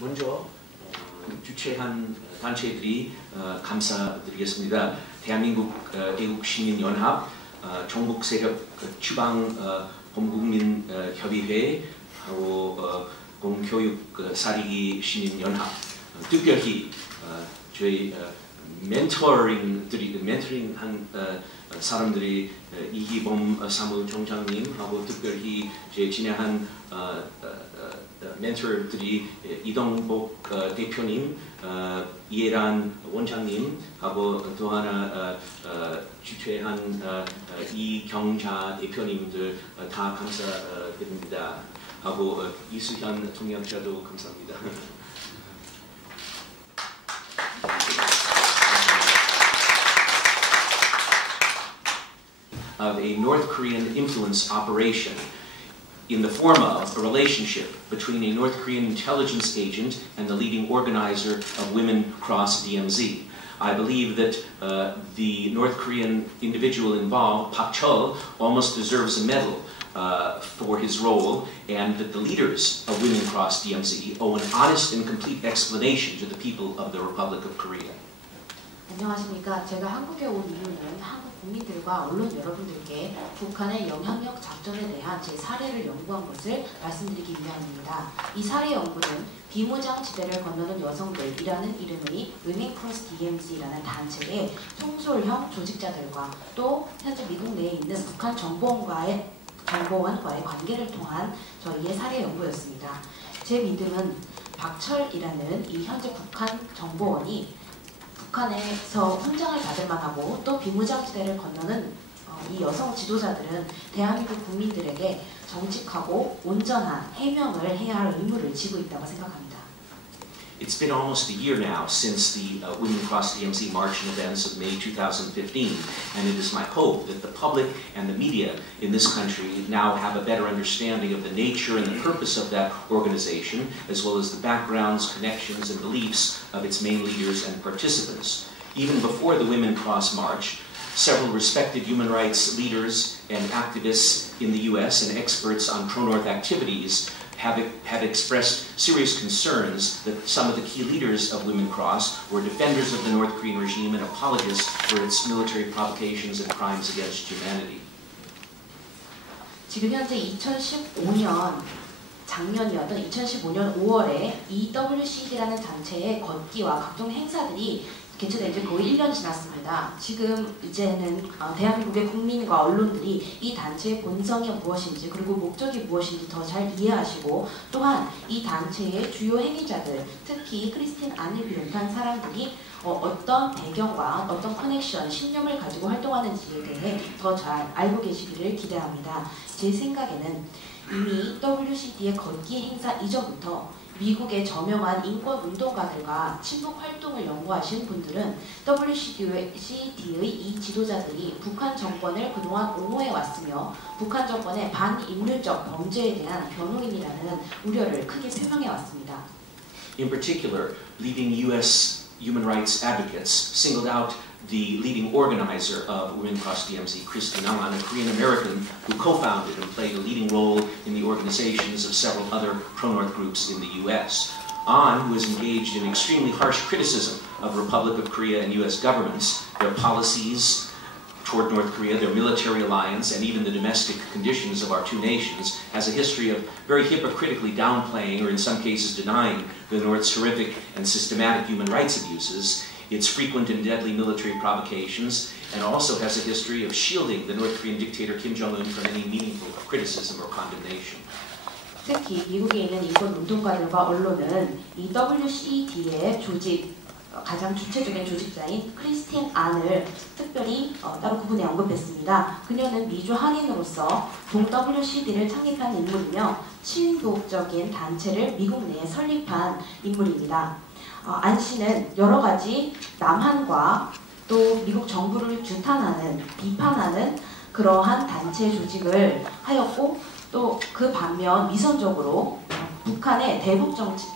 먼저 주최한 단체들이 감사드리겠습니다. 대한민국 애국시민연합, 전국세력 추방 범국민협의회, 하고 공교육 사리기 시민연합, 특별히 저희 멘토링한 사람들이 이기범 사무총장님하고 특별히 제 진행한 멘토들이 이동복 대표님, 이해란 원장님하고 또 하나 주최한 이경자 대표님들 다 감사드립니다. 하고 이수현 통역자도 감사합니다. Of a North Korean influence operation in the form of a relationship between a North Korean intelligence agent and the leading organizer of Women Cross DMZ. I believe that the North Korean individual involved, Pak Chul, almost deserves a medal for his role, and that the leaders of Women Cross DMZ owe an honest and complete explanation to the people of the Republic of Korea. 안녕하십니까. 제가 한국에 온 이유는 한국 국민들과 언론 여러분들께 북한의 영향력 작전에 대한 제 사례를 연구한 것을 말씀드리기 위함입니다. 이 사례 연구는 비무장 지대를 건너는 여성들이라는 이름의 Women Cross DMZ라는 단체의 통솔형 조직자들과 또 현재 미국 내에 있는 북한 정보원과의 관계를 통한 저희의 사례 연구였습니다. 제 믿음은 박철이라는 이 현재 북한 정보원이 북한에서 훈장을 받을 만하고 또 비무장지대를 건너는 이 여성 지도자들은 대한민국 국민들에게 정직하고 온전한 해명을 해야 할 의무를 지고 있다고 생각합니다. It's been almost a year now since the Women Cross DMZ march and events of May 2015, and it is my hope that the public and the media in this country now have a better understanding of the nature and the purpose of that organization, as well as the backgrounds, connections, and beliefs of its main leaders and participants. Even before the Women Cross March, several respected human rights leaders and activists in the US and experts on pro-North activities have expressed serious concerns that some of the key leaders of Women Cross were defenders of the North Korean regime and apologists for its military provocations and crimes against humanity. 지금 현재 2015년 작년이었던 2015년 5월에 EWCD라는 단체의 걷기와 각종 행사들이 개최된 지 거의 1년 지났습니다. 지금 이제는 대한민국의 국민과 언론들이 이 단체의 본성이 무엇인지 그리고 목적이 무엇인지 더 잘 이해하시고 또한 이 단체의 주요 행위자들, 특히 크리스틴 안을 비롯한 사람들이 어떤 배경과 어떤 커넥션, 신념을 가지고 활동하는지에 대해 더 잘 알고 계시기를 기대합니다. 제 생각에는 이미 WCD의 걷기 행사 이전부터 미국의 저명한 인권운동가들과 친북 활동을 연구하신 분들은 WCD의 이 지도자들이 북한 정권을 그동안 옹호해왔으며 북한 정권의 반인륜적 범죄에 대한 변호인이라는 우려를 크게 표명해왔습니다. In particular, leading U.S. human rights advocates singled out the leading organizer of Women Cross DMZ, Christine Ang, a Korean American who co-founded and played a leading role in the organizations of several other pro-North groups in the U.S. An, who has engaged in extremely harsh criticism of Republic of Korea and U.S. governments, their policies toward North Korea, their military alliance, and even the domestic conditions of our two nations, has a history of very hypocritically downplaying, or in some cases denying, the North's horrific and systematic human rights abuses, its frequent and deadly military provocations, and also has a history of shielding the North Korean dictator Kim Jong-un from any meaningful criticism or condemnation. 특히 미국에 있는 인권운동가들과 언론은 이 WCD의 가장 주체적인 조직자인 크리스틴 안을 특별히 따로 구분해 언급했습니다. 그녀는 미주 한인으로서 동 WCD를 창립한 인물이며 친북적인 단체를 미국 내에 설립한 인물입니다. 안 씨는 여러 가지 남한과 또 미국 정부를 규탄하는, 비판하는 그러한 단체 조직을 하였고 또 그 반면 위선적으로 북한의 대북 정치,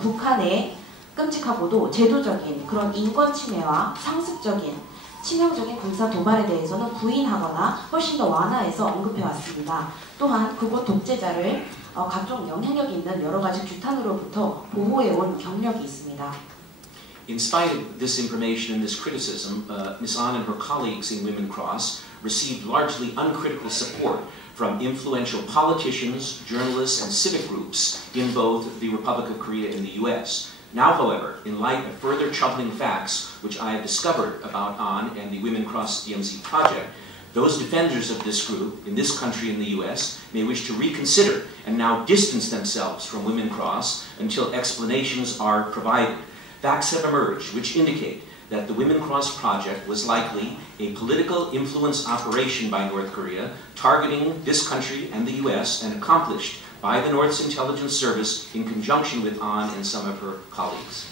북한의 끔찍하고도 제도적인 그런 인권 침해와 상습적인 치명적인 군사 도발에 대해서는 부인하거나 훨씬 더 완화해서 언급해왔습니다. 또한 그곳 독재자를 각종 영향력 있는 여러 가지 규탄으로부터 보호해온 경력이 있습니다. In spite of this information and this criticism, Ms. An and her colleagues in Women Cross received largely uncritical support from influential politicians, journalists, and civic groups in both the Republic of Korea and the US. Now, however, in light of further troubling facts which I have discovered about An and the Women Cross DMZ project, those defenders of this group in this country and the US may wish to reconsider and now distance themselves from Women Cross until explanations are provided. Facts have emerged which indicate that the Women Cross project was likely a political influence operation by North Korea targeting this country and the US and accomplished by the North's intelligence service in conjunction with An and some of her colleagues.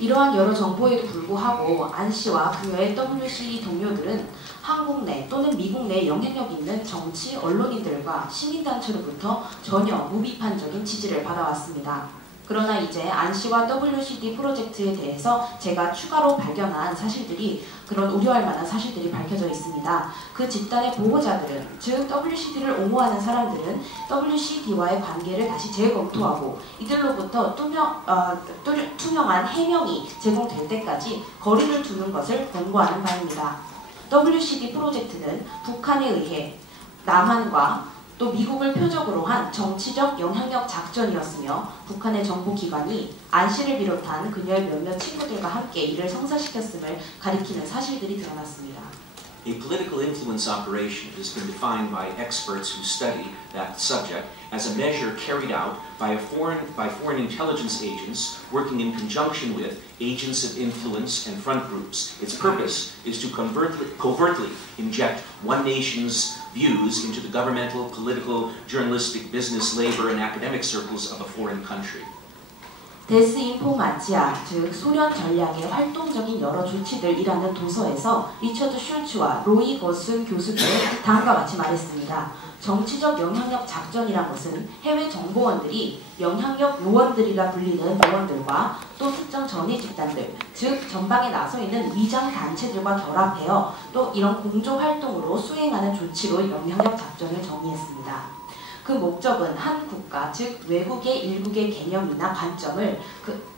이러한 여러 정보에도 불구하고 안 씨와 그녀의 WC 동료들은 한국 내 또는 미국 내 영향력 있는 정치 언론인들과 시민단체로부터 전혀 무비판적인 지지를 받아왔습니다. 그러나 이제 안 씨와 WCD 프로젝트에 대해서 제가 추가로 발견한 사실들이 그런 우려할 만한 사실들이 밝혀져 있습니다. 그 집단의 보호자들은 즉 WCD를 옹호하는 사람들은 WCD와의 관계를 다시 재검토하고 이들로부터 투명한 해명이 제공될 때까지 거리를 두는 것을 권고하는 바입니다. WCD 프로젝트는 북한에 의해 남한과 또 미국을 표적으로 한 정치적 영향력 작전이었으며 북한의 정보기관이 안 씨를 비롯한 그녀의 몇몇 친구들과 함께 이를 성사시켰음을 가리키는 사실들이 드러났습니다. A political influence operation has been defined by experts who study that subject as a measure carried out by foreign intelligence agents working in conjunction with agents of influence and front groups. Its purpose is to covertly inject one nation's views into the governmental, political, journalistic, business, labor, and academic circles of a foreign country. 데스인포마티아, 즉 소련 전략의 활동적인 여러 조치들이라는 도서에서 리처드 슐츠와 로이 거슨 교수들은 다음과 같이 말했습니다. 정치적 영향력 작전이란 것은 해외 정보원들이 영향력 요원들이라 불리는 요원들과 또 특정 전위 집단들, 즉 전방에 나서 있는 위장 단체들과 결합하여 또 이런 공조 활동으로 수행하는 조치로 영향력 작전을 정의했습니다. 그 목적은 한 국가, 즉 외국의 일국의 개념이나 관점을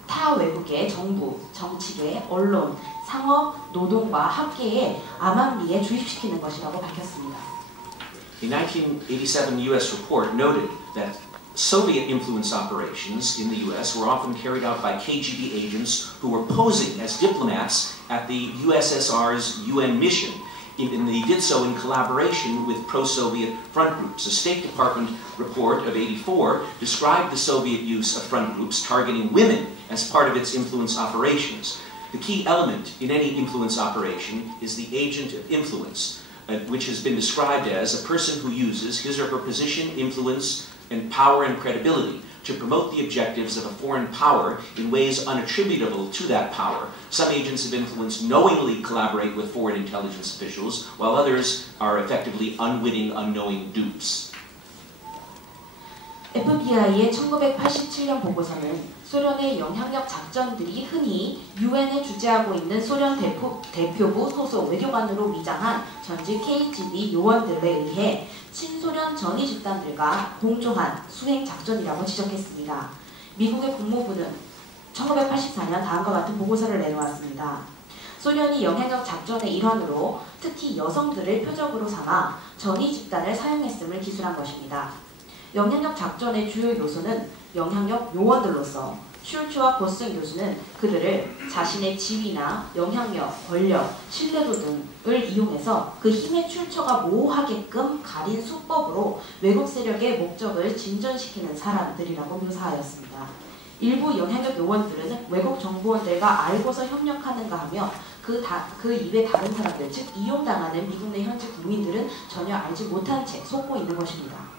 타 외국의 정부, 정치계, 언론, 상업, 노동과 합계의 암암리에 주입시키는 것이라고 밝혔습니다. A 1987 U.S. report noted that Soviet influence operations in the U.S. were often carried out by KGB agents who were posing as diplomats at the USSR's UN mission. And they did so in collaboration with pro-Soviet front groups. A State Department report of '84 described the Soviet use of front groups targeting women as part of its influence operations. The key element in any influence operation is the agent of influence, which has been described as a person who uses his or her position, influence, and power and credibility to promote the objectives of a foreign power in ways unattributable to that power. Some agents of influence knowingly collaborate with foreign intelligence officials, while others are effectively unwitting, unknowing dupes. FBI의 1987년 보고서는 소련의 영향력 작전들이 흔히 유엔에 주재하고 있는 소련 대표부 소속 외교관으로 위장한 전직 KGB 요원들에 의해 친소련 전위 집단들과 공조한 수행 작전이라고 지적했습니다. 미국의 국무부는 1984년 다음과 같은 보고서를 내놓았습니다. 소련이 영향력 작전의 일환으로 특히 여성들을 표적으로 삼아 전위 집단을 사용했음을 기술한 것입니다. 영향력 작전의 주요 요소는 영향력 요원들로서 슐츠와 고슨 교수는 그들을 자신의 지위나 영향력, 권력, 신뢰도 등을 이용해서 그 힘의 출처가 모호하게끔 가린 수법으로 외국 세력의 목적을 진전시키는 사람들이라고 묘사하였습니다. 일부 영향력 요원들은 외국 정보원들과 알고서 협력하는가 하며 그 입에 다른 사람들, 즉 이용당하는 미국 내 현지 국민들은 전혀 알지 못한 채 속고 있는 것입니다.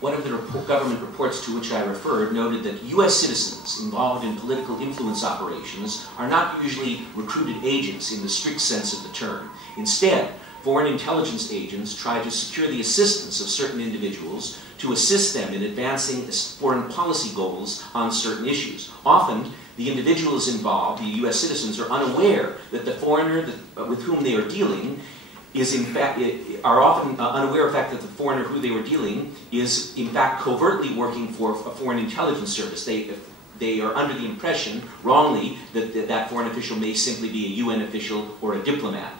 One of the government reports to which I referred noted that U.S. citizens involved in political influence operations are not usually recruited agents in the strict sense of the term. Instead, foreign intelligence agents try to secure the assistance of certain individuals to assist them in advancing foreign policy goals on certain issues. Often, the individuals involved, the U.S. citizens, are unaware that the foreigner with whom they are dealing is in fact, are often unaware of the fact that the foreigner who they were dealing is in fact covertly working for a foreign intelligence service. They are under the impression, wrongly, that that foreign official may simply be a UN official or a diplomat.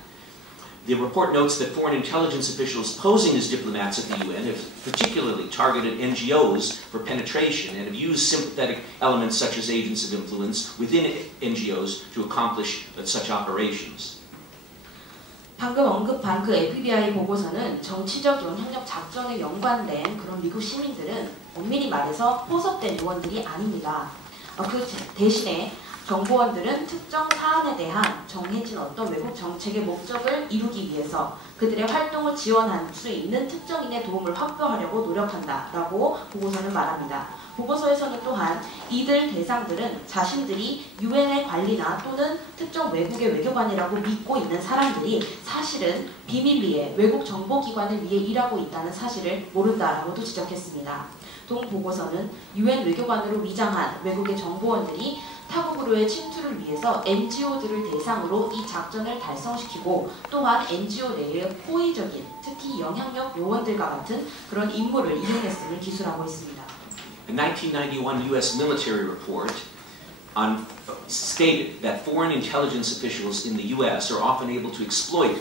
The report notes that foreign intelligence officials posing as diplomats at the UN have particularly targeted NGOs for penetration and have used sympathetic elements such as agents of influence within NGOs to accomplish such operations. 방금 언급한 그 FBI 보고서는 정치적 영향력 작전에 연관된 그런 미국 시민들은 엄밀히 말해서 포섭된 요원들이 아닙니다. 그 대신에 정보원들은 특정 사안에 대한 정해진 어떤 외국 정책의 목적을 이루기 위해서 그들의 활동을 지원할 수 있는 특정인의 도움을 확보하려고 노력한다라고 보고서는 말합니다. 보고서에서는 또한 이들 대상들은 자신들이 유엔의 관리나 또는 특정 외국의 외교관이라고 믿고 있는 사람들이 사실은 비밀리에 외국 정보기관을 위해 일하고 있다는 사실을 모른다라고도 지적했습니다. 동 보고서는 유엔 외교관으로 위장한 외국의 정보원들이 타국으로의 침투를 위해서 NGO들을 대상으로 이 작전을 달성시키고 또한 NGO 내의 호의적인, 특히 영향력 요원들과 같은 그런 인물을 이용했음을 기술하고 있습니다. A 1991 U.S. military report stated that foreign intelligence officials in the U.S. are often able to exploit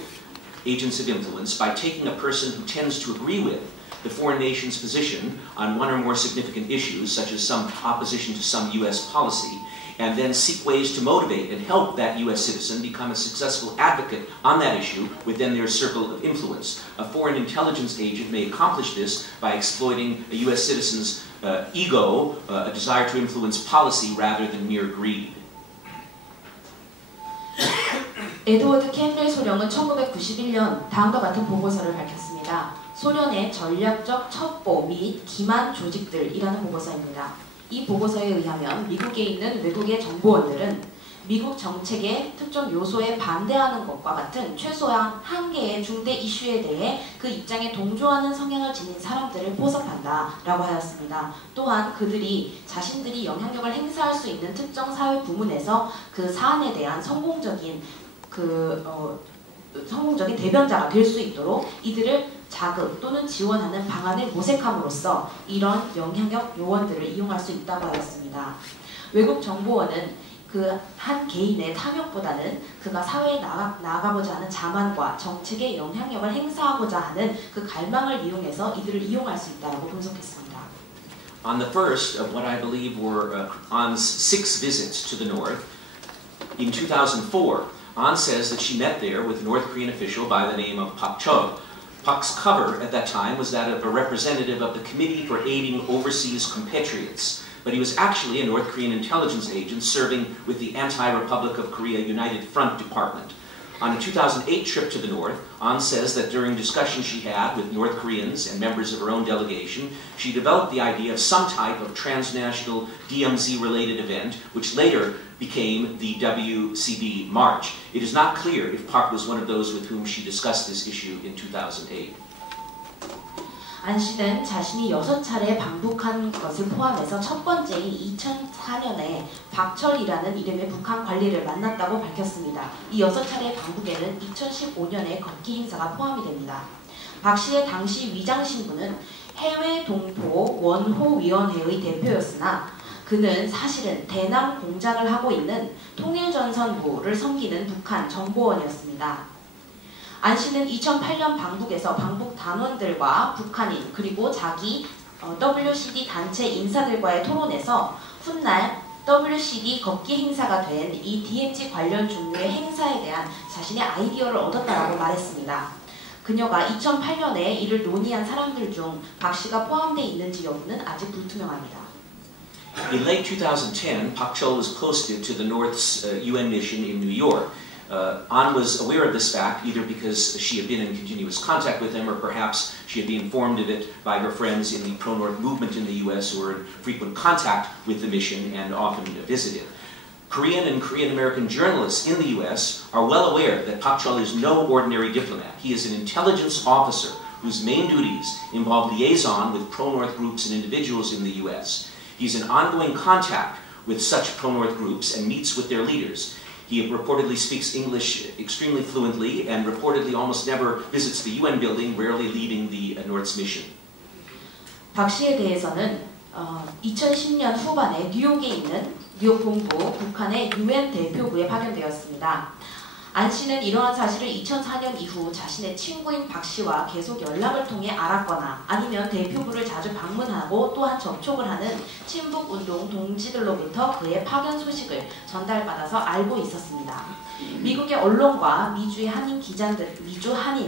agents of influence by taking a person who tends to agree with the foreign nation's position on one or more significant issues, such as some opposition to some U.S. policy, and then seek ways to motivate and help that U.S. citizen become a successful advocate on that issue within their circle of influence. A foreign intelligence agent may accomplish this by exploiting a U.S. citizen's ego, a desire to influence policy rather than mere greed. 에드워드 캔벨 소령은 1991년 다음과 같은 보고서를 밝혔습니다. 소련의 전략적 첩보 및 기만 조직들이라는 보고서입니다. 이 보고서에 의하면 미국에 있는 외국의 정보원들은 미국 정책의 특정 요소에 반대하는 것과 같은 최소한 한 개의 중대 이슈에 대해 그 입장에 동조하는 성향을 지닌 사람들을 포섭한다라고 하였습니다. 또한 그들이 자신들이 영향력을 행사할 수 있는 특정 사회 부문에서 그 사안에 대한 성공적인 대변자가 될 수 있도록 이들을 자극 또는 지원하는 방안을 모색함으로써 이런 영향력 요원들을 이용할 수 있다고 하였습니다. 외국 정보원은 그 한 개인의 탐욕보다는 그가 사회에 나아가고자 하는 자만과 정책의 영향력을 행사하고자 하는 그 갈망을 이용해서 이들을 이용할 수 있다고 분석했습니다. On the first of what I believe were An's 6 visits to the north, in 2004, An says that she met there with a North Korean official by the name of Pak Chol. Pak's cover at that time was that of a representative of the Committee for Aiding Overseas Compatriots, but he was actually a North Korean intelligence agent serving with the Anti-Republic of Korea United Front Department. On a 2008 trip to the north, An says that during discussions she had with North Koreans and members of her own delegation, she developed the idea of some type of transnational DMZ-related event, which later became the WCD March. It is not clear if Park was one of those with whom she discussed this issue in 2008. 안 씨는 자신이 6차례 방북한 것을 포함해서 첫 번째인 2004년에 박철이라는 이름의 북한 관리를 만났다고 밝혔습니다. 이 6차례 방북에는 2015년에 걷기 행사가 포함이 됩니다. 박 씨의 당시 위장 신분은 해외 동포 원호위원회의 대표였으나 그는 사실은 대남 공작을 하고 있는 통일전선부를 섬기는 북한 정보원이었습니다. 안 씨는 2008년 방북에서 방북 단원들과 북한인 그리고 자기 WCD 단체 인사들과의 토론에서 훗날 WCD 걷기 행사가 된 이 DMZ 관련 종류의 행사에 대한 자신의 아이디어를 얻었다라고 말했습니다. 그녀가 2008년에 이를 논의한 사람들 중 박 씨가 포함되어 있는지 여부는 아직 불투명합니다. In late 2010, Pak Chol was posted to the North's UN mission in New York. An was aware of this fact either because she had been in continuous contact with him or perhaps she had been informed of it by her friends in the pro-North movement in the US who were in frequent contact with the mission and often visited. Korean and Korean-American journalists in the US are well aware that Pak Chol is no ordinary diplomat. He is an intelligence officer whose main duties involve liaison with pro-North groups and individuals in the US. He's in ongoing contact with such pro-North groups and meets with their leaders. He reportedly speaks English extremely fluently and reportedly almost never visits the UN building, rarely leaving the Nord's mission. 박 씨에 대해서는 2010년 후반에 뉴욕에 있는 뉴욕 본부 북한의 UN 대표부에 파견되었습니다. 안 씨는 이러한 사실을 2004년 이후 자신의 친구인 박 씨와 계속 연락을 통해 알았거나 아니면 대표부를 자주 방문하고 또한 접촉을 하는 친북운동 동지들로부터 그의 파견 소식을 전달받아서 알고 있었습니다. 미국의 언론과 미주 한인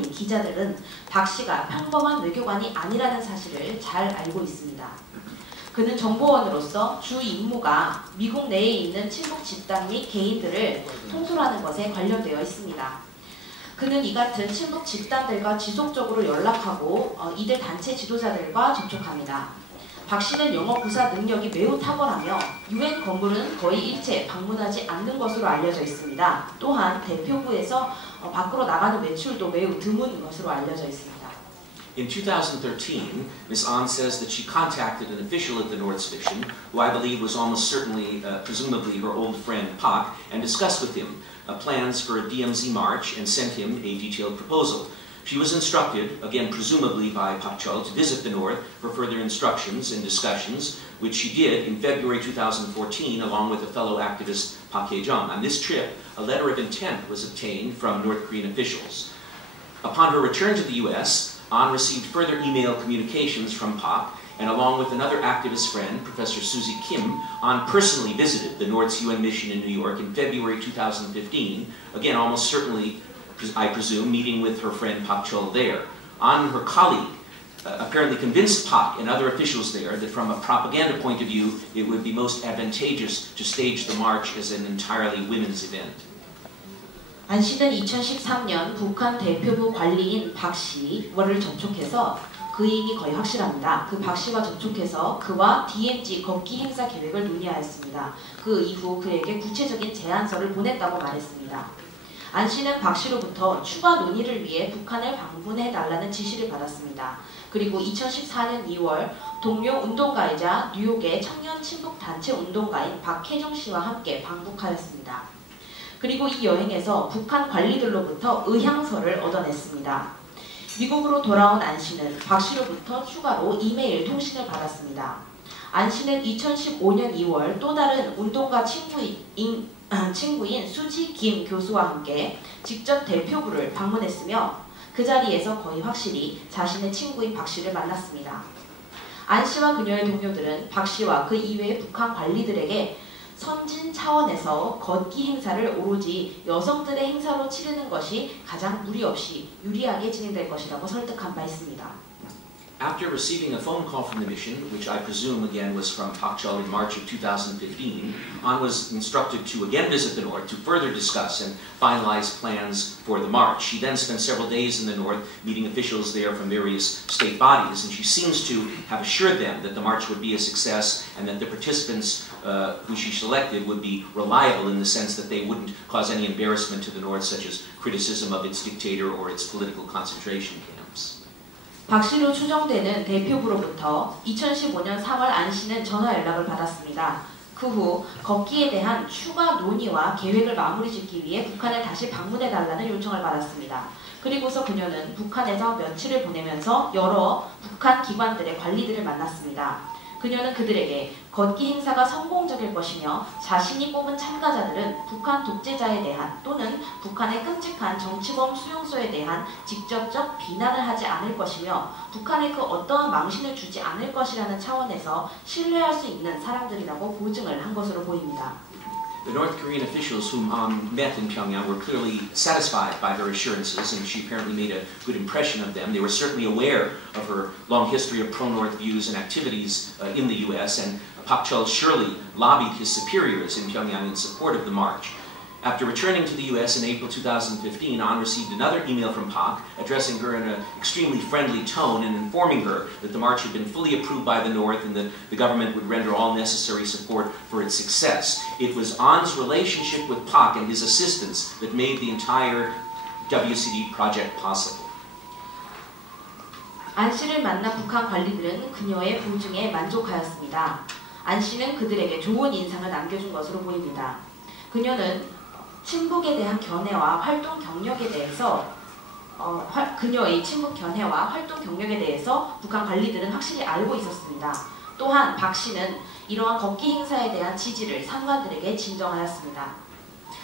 기자들은 박 씨가 평범한 외교관이 아니라는 사실을 잘 알고 있습니다. 그는 정보원으로서 주 임무가 미국 내에 있는 친북 집단 및 개인들을 통솔하는 것에 관련되어 있습니다. 그는 이 같은 친북 집단들과 지속적으로 연락하고 이들 단체 지도자들과 접촉합니다. 박 씨는 영어 구사 능력이 매우 탁월하며 UN 건물은 거의 일체 방문하지 않는 것으로 알려져 있습니다. 또한 대표부에서 밖으로 나가는 외출도 매우 드문 것으로 알려져 있습니다. In 2013, Ms. An says that she contacted an official at the Nord's mission, who I believe was almost certainly, presumably her old friend Pak, and discussed with him plans for a DMZ march and sent him a detailed proposal. She was instructed, again presumably by Pak Chol, to visit the North for further instructions and discussions, which she did in February 2014 along with a fellow activist Pak Hae-jung. On this trip, a letter of intent was obtained from North Korean officials. Upon her return to the US, An received further email communications from Pak, and along with another activist friend, Professor Susie Kim, An personally visited the Nord's UN mission in New York in February 2015, again almost certainly, I presume, meeting with her friend Pak Chol there. An and her colleague apparently convinced Pak and other officials there that from a propaganda point of view, it would be most advantageous to stage the march as an entirely women's event. 안 씨는 2013년 북한 대표부 관리인 박 씨와를 접촉해서 그 일이 거의 확실합니다. 그 박 씨와 접촉해서 그와 DMZ 걷기 행사 계획을 논의하였습니다. 그 이후 그에게 구체적인 제안서를 보냈다고 말했습니다. 안 씨는 박 씨로부터 추가 논의를 위해 북한을 방문해달라는 지시를 받았습니다. 그리고 2014년 2월 동료 운동가이자 뉴욕의 청년 친북 단체 운동가인 박혜정 씨와 함께 방북하였습니다. 그리고 이 여행에서 북한 관리들로부터 의향서를 얻어냈습니다. 미국으로 돌아온 안 씨는 박 씨로부터 추가로 이메일 통신을 받았습니다. 안 씨는 2015년 2월 또 다른 운동가 친구인 수지 김 교수와 함께 직접 대표부를 방문했으며 그 자리에서 거의 확실히 자신의 친구인 박 씨를 만났습니다. 안 씨와 그녀의 동료들은 박 씨와 그 이외의 북한 관리들에게 선진 차원에서 걷기 행사를 오로지 여성들의 행사로 치르는 것이 가장 무리 없이 유리하게 진행될 것이라고 설득한 바 있습니다. After receiving a phone call from the mission, which I presume again was from Pak Chol in March of 2015, An was instructed to again visit the North to further discuss and finalize plans for the march. She then spent several days in the North meeting officials there from various state bodies, and she seems to have assured them that the march would be a success and that the participants who she selected would be reliable in the sense that they wouldn't cause any embarrassment to the North, such as criticism of its dictator or its political concentration camps. 박 씨로 추정되는 대표부로부터 2015년 4월 안 씨는 전화 연락을 받았습니다. 그 후 걷기에 대한 추가 논의와 계획을 마무리 짓기 위해 북한을 다시 방문해달라는 요청을 받았습니다. 그리고서 그녀는 북한에서 며칠을 보내면서 여러 북한 기관들의 관리들을 만났습니다. 그녀는 그들에게 걷기 행사가 성공적일 것이며 자신이 뽑은 참가자들은 북한 독재자에 대한 또는 북한의 끔찍한 정치범 수용소에 대한 직접적 비난을 하지 않을 것이며 북한에 그 어떠한 망신을 주지 않을 것이라는 차원에서 신뢰할 수 있는 사람들이라고 보증을 한 것으로 보입니다. The North Korean officials whom An met in Pyongyang were clearly satisfied by her assurances, and she apparently made a good impression of them. They were certainly aware of her long history of pro-North views and activities in the U.S., and Pak Chol surely lobbied his superiors in Pyongyang in support of the march. After returning to the U.S. in April 2015, An received another email from Pak addressing her in an extremely friendly tone and informing her that the march had been fully approved by the North and that the government would render all necessary support for its success. It was An's relationship with Pak and his assistance that made the entire WCD project possible. 안 씨를 만난 북한 관리들은 그녀의 보증에 만족하였습니다. 안 씨는 그들에게 좋은 인상을 남겨준 것으로 보입니다. 그녀는 친북에 대한 견해와 활동 경력에 대해서 그녀의 친북 견해와 활동 경력에 대해서 북한 관리들은 확실히 알고 있었습니다. 또한 박 씨는 이러한 걷기 행사에 대한 지지를 상관들에게 진정하였습니다.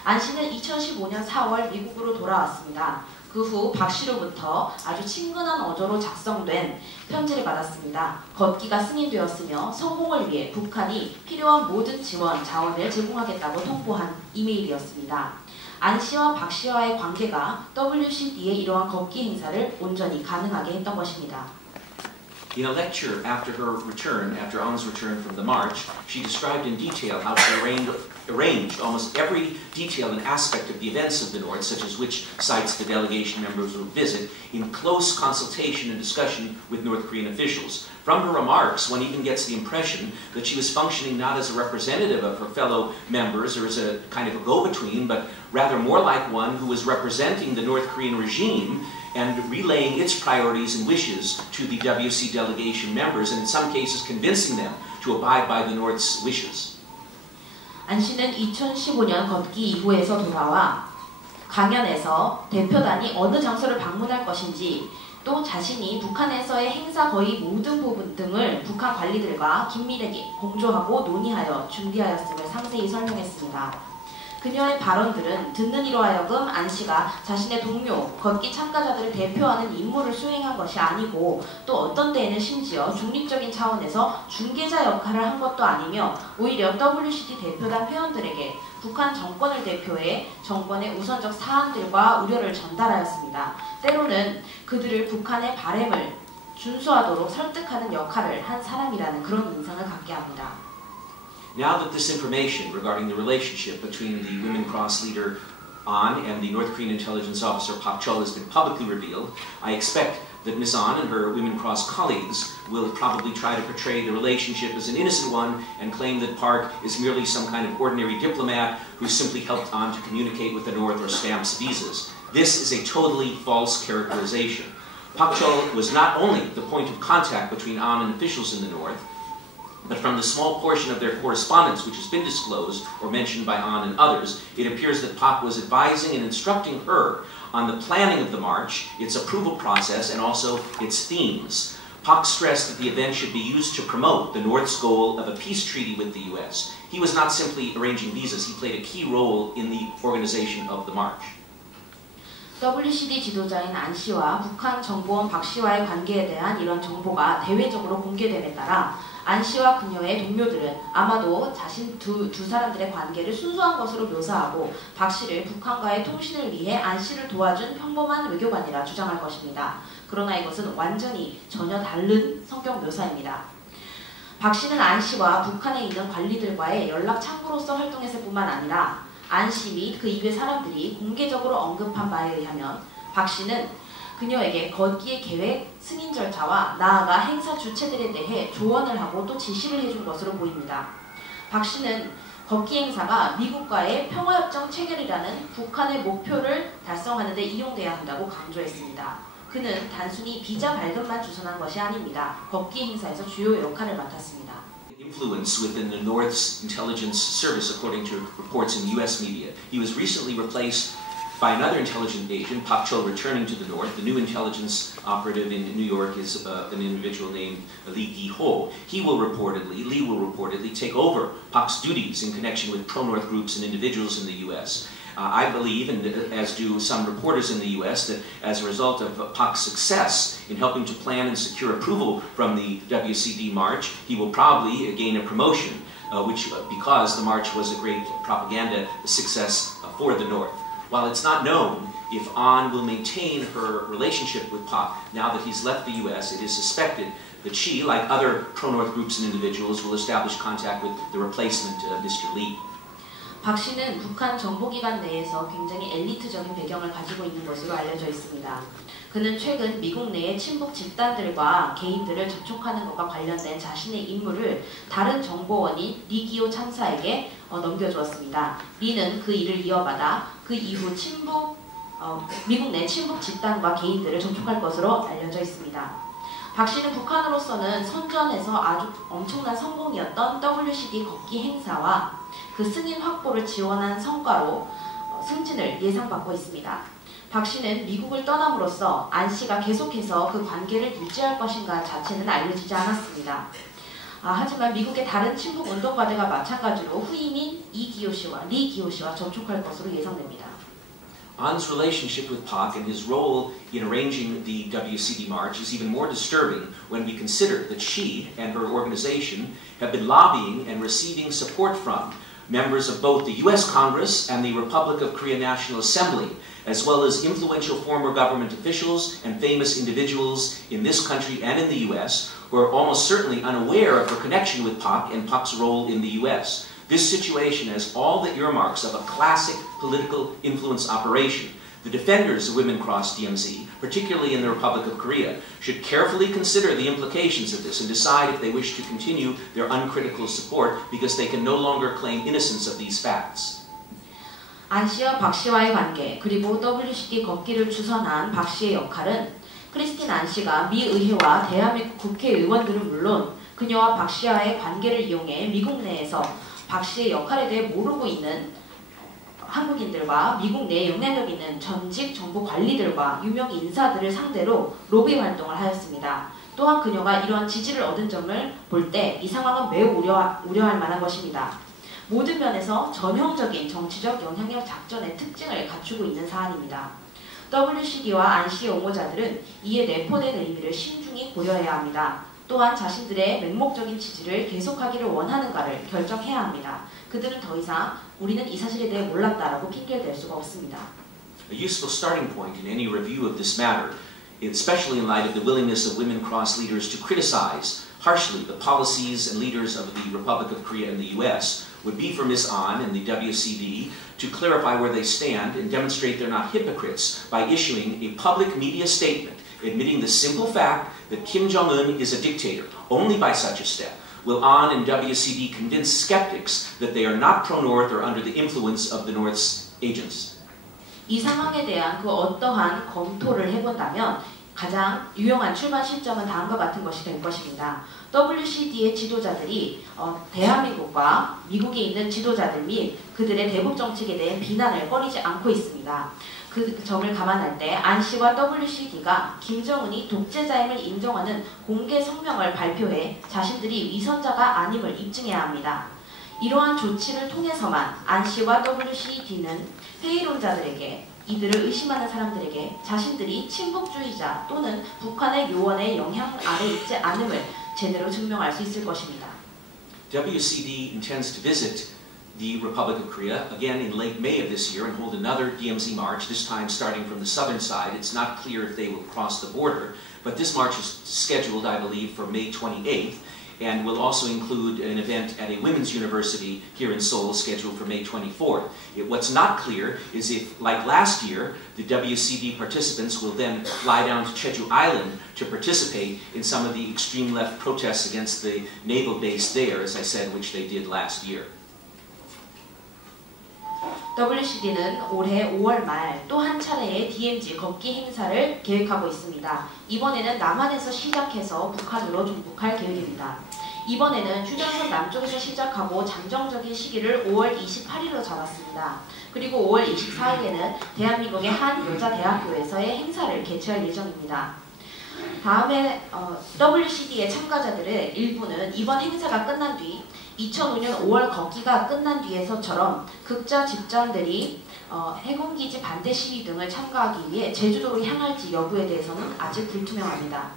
안 씨는 2015년 4월 미국으로 돌아왔습니다. 그 후 박 씨로부터 아주 친근한 어조로 작성된 편지를 받았습니다. 걷기가 승인되었으며 성공을 위해 북한이 필요한 모든 지원, 자원을 제공하겠다고 통보한 이메일이었습니다. 안 씨와 박 씨와의 관계가 WCD의 이러한 걷기 행사를 온전히 가능하게 했던 것입니다. In a lecture after Ann's return from the march, she described in detail how she arranged almost every detail and aspect of the events of the North, such as which sites the delegation members would visit, in close consultation and discussion with North Korean officials. From her remarks, one even gets the impression that she was functioning not as a representative of her fellow members or as a kind of a go-between, but rather more like one who was representing the North Korean regime and relaying its priorities and wishes to the WC delegation members, and in some cases convincing them to abide by the North's wishes. 안 씨는 2015년 걷기 이후에서 돌아와 강연에서 대표단이 어느 장소를 방문할 것인지 또 자신이 북한에서의 행사 거의 모든 부분 등을 북한 관리들과 긴밀하게 공조하고 논의하여 준비하였음을 상세히 설명했습니다. 그녀의 발언들은 듣는 이로 하여금 안 씨가 자신의 동료, 걷기 참가자들을 대표하는 임무를 수행한 것이 아니고 또 어떤 때에는 심지어 중립적인 차원에서 중개자 역할을 한 것도 아니며 오히려 WCD 대표단 회원들에게 북한 정권을 대표해 정권의 우선적 사안들과 우려를 전달하였습니다. 때로는 그들을 북한의 바램을 준수하도록 설득하는 역할을 한 사람이라는 그런 인상을 갖게 합니다. Now that this information regarding the relationship between the Women Cross leader An and the North Korean intelligence officer Pak Chol has been publicly revealed, I expect that Ms. An and her Women Cross colleagues will probably try to portray the relationship as an innocent one and claim that Park is merely some kind of ordinary diplomat who simply helped An to communicate with the North or stamps visas. This is a totally false characterization. Pak Chol was not only the point of contact between An and officials in the North, but from the small portion of their correspondence which has been disclosed or mentioned by An and others, it appears that Pak was advising and instructing her on the planning of the march, its approval process, and also its themes. Pak stressed that the event should be used to promote the North's goal of a peace treaty with the U.S. He was not simply arranging visas, he played a key role in the organization of the march. WCD 지도자인 안 씨와 북한 정보원 박 씨와의 관계에 대한 이런 정보가 대외적으로 공개됨에 따라 안 씨와 그녀의 동료들은 아마도 자신 두 사람들의 관계를 순수한 것으로 묘사하고 박 씨를 북한과의 통신을 위해 안 씨를 도와준 평범한 외교관이라 주장할 것입니다. 그러나 이것은 완전히 전혀 다른 성격 묘사입니다. 박 씨는 안 씨와 북한에 있는 관리들과의 연락 창구로서 활동했을 뿐만 아니라 안 씨 및 그 이외 사람들이 공개적으로 언급한 바에 의하면 박 씨는 그녀에게 걷기의 계획, 승인 절차와 나아가 행사 주체들에 대해 조언을 하고 또 지시를 해준 것으로 보입니다. 박 씨는 걷기 행사가 미국과의 평화협정 체결이라는 북한의 목표를 달성하는 데 이용돼야 한다고 강조했습니다. 그는 단순히 비자 발급만 주선한 것이 아닙니다. 걷기 행사에서 주요 역할을 맡았습니다. Influence within the North's intelligence service, according to reports in U.S. media. He was recently replaced by another intelligence agent, Pak Chol, returning to the North. The new intelligence operative in New York is an individual named Lee Gi-ho. Lee will reportedly take over Pak's duties in connection with pro-North groups and individuals in the U.S. I believe, and as do some reporters in the U.S., that as a result of Pak's success in helping to plan and secure approval from the WCD march, he will probably gain a promotion, because the march was a great propaganda success for the North. While it's not known if An will maintain her relationship with Pak now that he's left the U.S., it is suspected that she, like other pro-North groups and individuals, will establish contact with the replacement, Mr. Lee. 박 씨는 북한 정보기관 내에서 굉장히 엘리트적인 배경을 가지고 있는 것으로 알려져 있습니다. 그는 최근 미국 내의 친북 집단들과 개인들을 접촉하는 것과 관련된 자신의 임무를 다른 정보원인 리기호 참사에게 넘겨주었습니다. 리는 그 일을 이어받아 그 이후 미국 내 친북 집단과 개인들을 접촉할 것으로 알려져 있습니다. 박 씨는 북한으로서는 선전에서 아주 엄청난 성공이었던 WCD 걷기 행사와 그 승인 확보를 지원한 성과로 승진을 예상받고 있습니다. 박 씨는 미국을 떠남으로써 안 씨가 계속해서 그 관계를 유지할 것인가 자체는 알려지지 않았습니다. 하지만 미국의 다른 친북 운동가들과 마찬가지로 후임인 리 기호 씨와 접촉할 것으로 예상됩니다. An's relationship with Pak and his role in arranging the WCD march is even more disturbing when we consider that she and her organization have been lobbying and receiving support from members of both the US Congress and the Republic of Korea National Assembly, as well as influential former government officials and famous individuals in this country and in the US who are almost certainly unaware of her connection with Pak and Pak's role in the US. This situation has all the earmarks of a classic political influence operation. The defenders of Women Cross DMZ, particularly in the Republic of Korea, should carefully consider the implications of this and decide if they wish to continue their uncritical support because they can no longer claim innocence of these facts. 안 씨와 박 씨와의 관계, 그리고 WCD 걷기를 주선한 박 씨의 역할은 크리스틴 안 씨가 미 의회와 대한민국 국회의원들은 물론 그녀와 박 씨와의 관계를 이용해 미국 내에서 박 씨의 역할에 대해 모르고 있는 한국인들과 미국 내에 영향력 있는 전직 정부 관리들과 유명 인사들을 상대로 로비 활동을 하였습니다. 또한 그녀가 이러한 지지를 얻은 점을 볼 때 이 상황은 매우 우려할 만한 것입니다. 모든 면에서 전형적인 정치적 영향력 작전의 특징을 갖추고 있는 사안입니다. WCD와 안 씨의 옹호자들은 이에 내포된 의미를 신중히 고려해야 합니다. 또한 자신들의 맹목적인 지지를 계속하기를 원하는가를 결정해야 합니다. 그들은 더 이상 우리는 이 사실에 대해 몰랐다라고 핑계를 댈 수가 없습니다. A useful starting point in any review of this matter, especially in light of the willingness of Women Cross leaders to criticize harshly the policies and leaders of the Republic of Korea and the US, would be for Ms. An and the WCD to clarify where they stand and demonstrate they're not hypocrites by issuing a public media statement admitting the simple fact that Kim Jong-un is a dictator. Only by such a step will An and WCD convince skeptics that they are not pro-North or under the influence of the North's agents. 이 상황에 대한 그 어떠한 검토를 해본다면 가장 유용한 출발 시점은 다음과 같은 것이 될 것입니다. WCD의 지도자들이 대한민국과 미국에 있는 지도자들 및 그들의 대북 정책에 대한 비난을 꺼리지 않고 있습니다. 그 점을 감안할 때 안 씨와 WCD가 김정은이 독재자임을 인정하는 공개 성명을 발표해 자신들이 위선자가 아님을 입증해야 합니다. 이러한 조치를 통해서만 안 씨와 WCD는 회의론자들에게 이들을 의심하는 사람들에게 자신들이 친북주의자 또는 북한의 요원의 영향 아래 있지 않음을 제대로 증명할 수 있을 것입니다. WCD intends to visit the Republic of Korea again in late May of this year and hold another DMZ march, this time starting from the southern side. It's not clear if they will cross the border, but this march is scheduled, I believe, for May 28th. And will also include an event at a women's university here in Seoul scheduled for May 24th. What's not clear is if, like last year, the WCD participants will then fly down to Jeju Island to participate in some of the extreme left protests against the naval base there, as I said, which they did last year. WCD는 올해 5월 말 또 한 차례의 DMZ 걷기 행사를 계획하고 있습니다. 이번에는 남한에서 시작해서 북한으로 종북할 계획입니다. 이번에는 휴전선 남쪽에서 시작하고 잠정적인 시기를 5월 28일로 잡았습니다. 그리고 5월 24일에는 대한민국의 한 여자대학교에서의 행사를 개최할 예정입니다. 다음에 WCD의 참가자들의 일부는 이번 행사가 끝난 뒤 2005년 5월 걷기가 끝난 뒤에서처럼 극자 집단들이 해군기지 반대 시위 등을 참가하기 위해 제주도로 향할지 여부에 대해서는 아직 불투명합니다.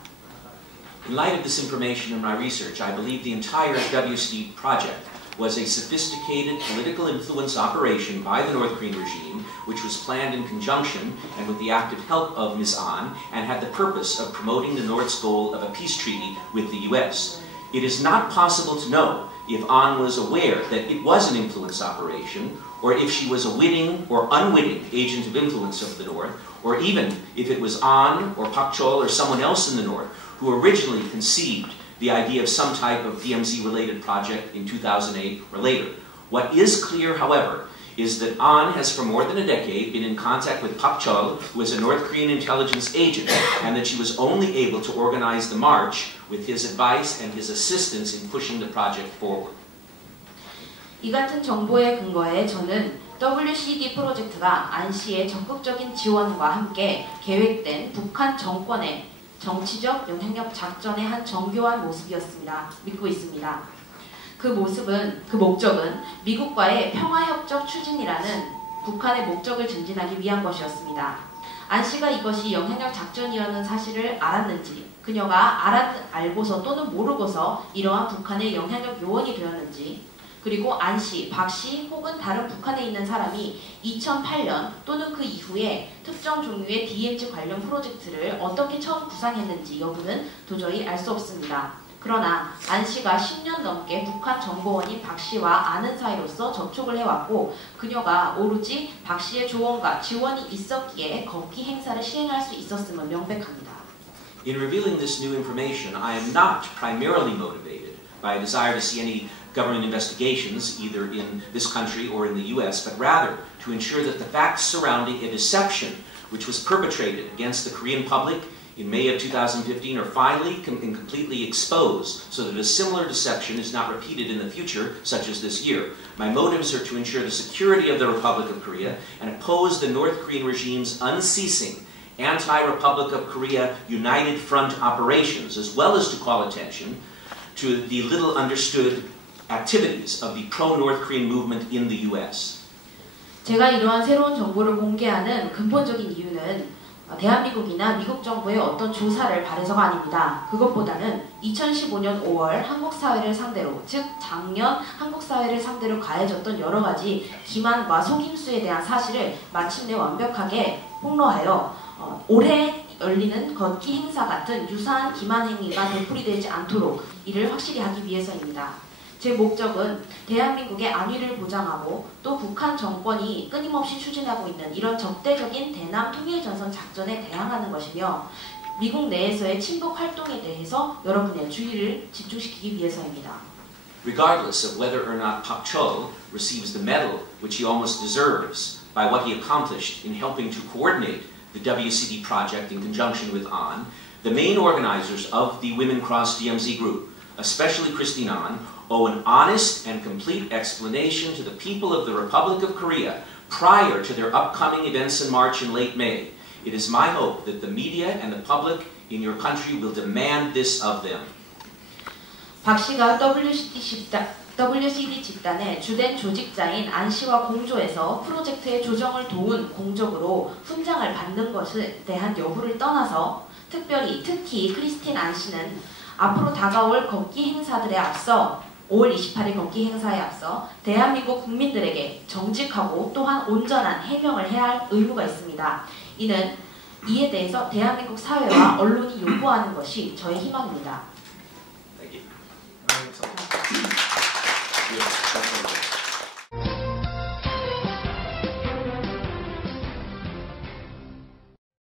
In light of this information and my research, I believe the entire WCD project was a sophisticated political influence operation by the North Korean regime, which was planned in conjunction and with the active help of Ms. An, and had the purpose of promoting the North's goal of a peace treaty with the US. It is not possible to know if An was aware that it was an influence operation, or if she was a witting or unwitting agent of influence of the North, or even if it was An or Pak Chol or someone else in the North who originally conceived the idea of some type of DMZ-related project in 2008 or later. What is clear, however, is that An has for more than a decade been in contact with Pak Chol, who is a North Korean intelligence agent, and that she was only able to organize the march with his advice and his assistance in pushing the project forward. 이 같은 정보에 근거해 저는 WCD 프로젝트가 안 씨의 적극적인 지원과 함께 계획된 북한 정권의 정치적 영향력 작전의 한 정교한 모습이었습니다. 믿고 있습니다. 그 목적은 미국과의 평화협정 추진이라는 북한의 목적을 증진하기 위한 것이었습니다. 안 씨가 이것이 영향력 작전이라는 사실을 알았는지, 그녀가 알고서 또는 모르고서 이러한 북한의 영향력 요원이 되었는지, 그리고 안 씨, 박 씨 혹은 다른 북한에 있는 사람이 2008년 또는 그 이후에 특정 종류의 DMZ 관련 프로젝트를 어떻게 처음 구상했는지 여부는 도저히 알 수 없습니다. 그러나 안 씨가 10년 넘게 북한 정보원인 박 씨와 아는 사이로서 접촉을 해왔고 그녀가 오로지 박 씨의 조언과 지원이 있었기에 걷기 행사를 시행할 수 있었음은 명백합니다. In revealing this new information, I am not primarily motivated by a desire to see any government investigations either in this country or in the US, but rather to ensure that the facts surrounding a deception which was perpetrated against the Korean public in May of 2015 are finally and completely exposed so that a similar deception is not repeated in the future, such as this year. My motives are to ensure the security of the Republic of Korea and oppose the North Korean regime's unceasing anti-Republic of Korea United Front operations, as well as to call attention to the little understood activities of the pro-North Korean movement in the US. 제가 이러한 새로운 정보를 공개하는 근본적인 이유는 대한민국이나 미국 정부의 어떤 조사를 바래서가 아닙니다. 그것보다는 2015년 5월 한국 사회를 상대로, 즉 작년 한국 사회를 상대로 가해졌던 여러 가지 기만과 속임수에 대한 사실을 마침내 완벽하게 폭로하여 올해 열리는 걷기 행사 같은 유사한 기만 행위가 되풀이되지 않도록 이를 확실히 하기 위해서입니다. 제 목적은 대한민국의 안위를 보장하고 또 북한 정권이 끊임없이 추진하고 있는 이런 적대적인 대남 통일전선 작전에 대항하는 것이며 미국 내에서의 친북 활동에 대해서 여러분의 주의를 집중시키기 위해서입니다. Regardless of whether or not Pak Cho receives the medal which he almost deserves by what he accomplished in helping to coordinate the WCD project in conjunction with An, the main organizers of the Women Cross DMZ group, especially Christine An, owe an honest and complete explanation to the people of the Republic of Korea prior to their upcoming events in March and late May. It is my hope that the media and the public in your country will demand this of them. 박 씨가 WCD 집단의 주된 조직자인 안 씨와 공조해서 프로젝트의 조정을 도운 공적으로 훈장을 받는 것에 대한 여부를 떠나서 특히 크리스틴 안 씨는 앞으로 다가올 걷기 행사들에 앞서 5월 28일 걷기 행사에 앞서 대한민국 국민들에게 정직하고 또한 온전한 해명을 해야 할 의무가 있습니다. 이에 대해서 대한민국 사회와 언론이 요구하는 것이 저의 희망입니다. Thank you.